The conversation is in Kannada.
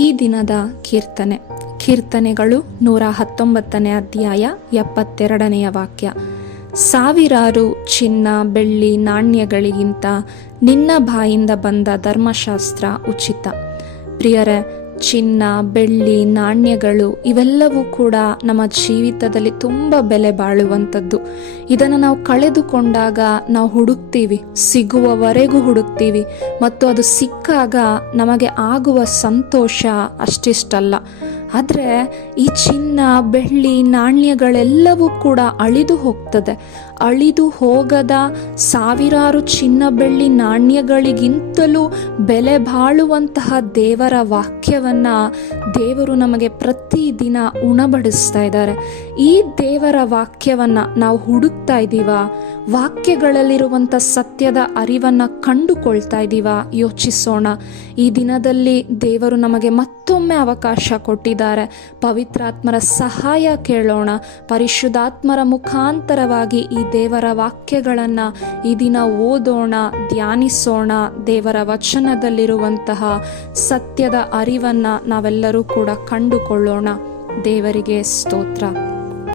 ಈ ದಿನದ ಕೀರ್ತನೆ. ಕೀರ್ತನೆಗಳು ನೂರ ಹತ್ತೊಂಬತ್ತನೇ ಅಧ್ಯಾಯ ಎಪ್ಪತ್ತೆರಡನೆಯ ವಾಕ್ಯ. ಸಾವಿರಾರು ಚಿನ್ನ, ಬೆಳ್ಳಿ, ನಾಣ್ಯಗಳಿಗಿಂತ ನಿನ್ನ ಬಾಯಿಂದ ಬಂದ ಧರ್ಮಶಾಸ್ತ್ರ ಉಚಿತ. ಪ್ರಿಯರೇ ಚಿನ್ನ, ಬೆಳ್ಳಿ, ನಾಣ್ಯಗಳು ಇವೆಲ್ಲವೂ ಕೂಡ ನಮ್ಮ ಜೀವಿತದಲ್ಲಿ ತುಂಬ ಬೆಲೆ ಬಾಳುವಂಥದ್ದು. ಇದನ್ನು ನಾವು ಕಳೆದುಕೊಂಡಾಗ ನಾವು ಹುಡುಕ್ತೀವಿ, ಸಿಗುವವರೆಗೂ ಹುಡುಕ್ತೀವಿ ಮತ್ತು ಅದು ಸಿಕ್ಕಾಗ ನಮಗೆ ಆಗುವ ಸಂತೋಷ ಅಷ್ಟಿಷ್ಟಲ್ಲ. ಆದರೆ ಈ ಚಿನ್ನ, ಬೆಳ್ಳಿ, ನಾಣ್ಯಗಳೆಲ್ಲವೂ ಕೂಡ ಅಳಿದು ಹೋಗ್ತದೆ. ಅಳಿದು ಹೋಗದ ಸಾವಿರಾರು ಚಿನ್ನ, ಬೆಳ್ಳಿ, ನಾಣ್ಯಗಳಿಗಿಂತಲೂ ಬೆಲೆ ಬಾಳುವಂತಹ ದೇವರ ವಾಕ್ಯವನ್ನ ದೇವರು ನಮಗೆ ಪ್ರತಿದಿನ ಉಣಬಡಿಸ್ತಾ ಇದ್ದಾರೆ. ಈ ದೇವರ ವಾಕ್ಯವನ್ನ ನಾವು ಹುಡುಕ್ತಾ ಇದ್ದೀವ? ವಾಕ್ಯಗಳಲ್ಲಿರುವಂಥ ಸತ್ಯದ ಅರಿವನ್ನ ಕಂಡುಕೊಳ್ತಾ ಇದ್ದೀವ? ಯೋಚಿಸೋಣ. ಈ ದಿನದಲ್ಲಿ ದೇವರು ನಮಗೆ ಮತ್ತೊಮ್ಮೆ ಅವಕಾಶ ಕೊಟ್ಟಿದ್ದಾರೆ. ಪವಿತ್ರಾತ್ಮರ ಸಹಾಯ ಕೇಳೋಣ. ಪರಿಶುದ್ಧಾತ್ಮರ ಮುಖಾಂತರವಾಗಿ ಈ ದೇವರ ವಾಕ್ಯಗಳನ್ನು ಈ ದಿನ ಓದೋಣ, ಧ್ಯಾನಿಸೋಣ. ದೇವರ ವಚನದಲ್ಲಿರುವಂತಹ ಸತ್ಯದ ಅರಿವನ್ನು ನಾವೆಲ್ಲರೂ ಕೂಡ ಕಂಡುಕೊಳ್ಳೋಣ. ದೇವರಿಗೆ ಸ್ತೋತ್ರ.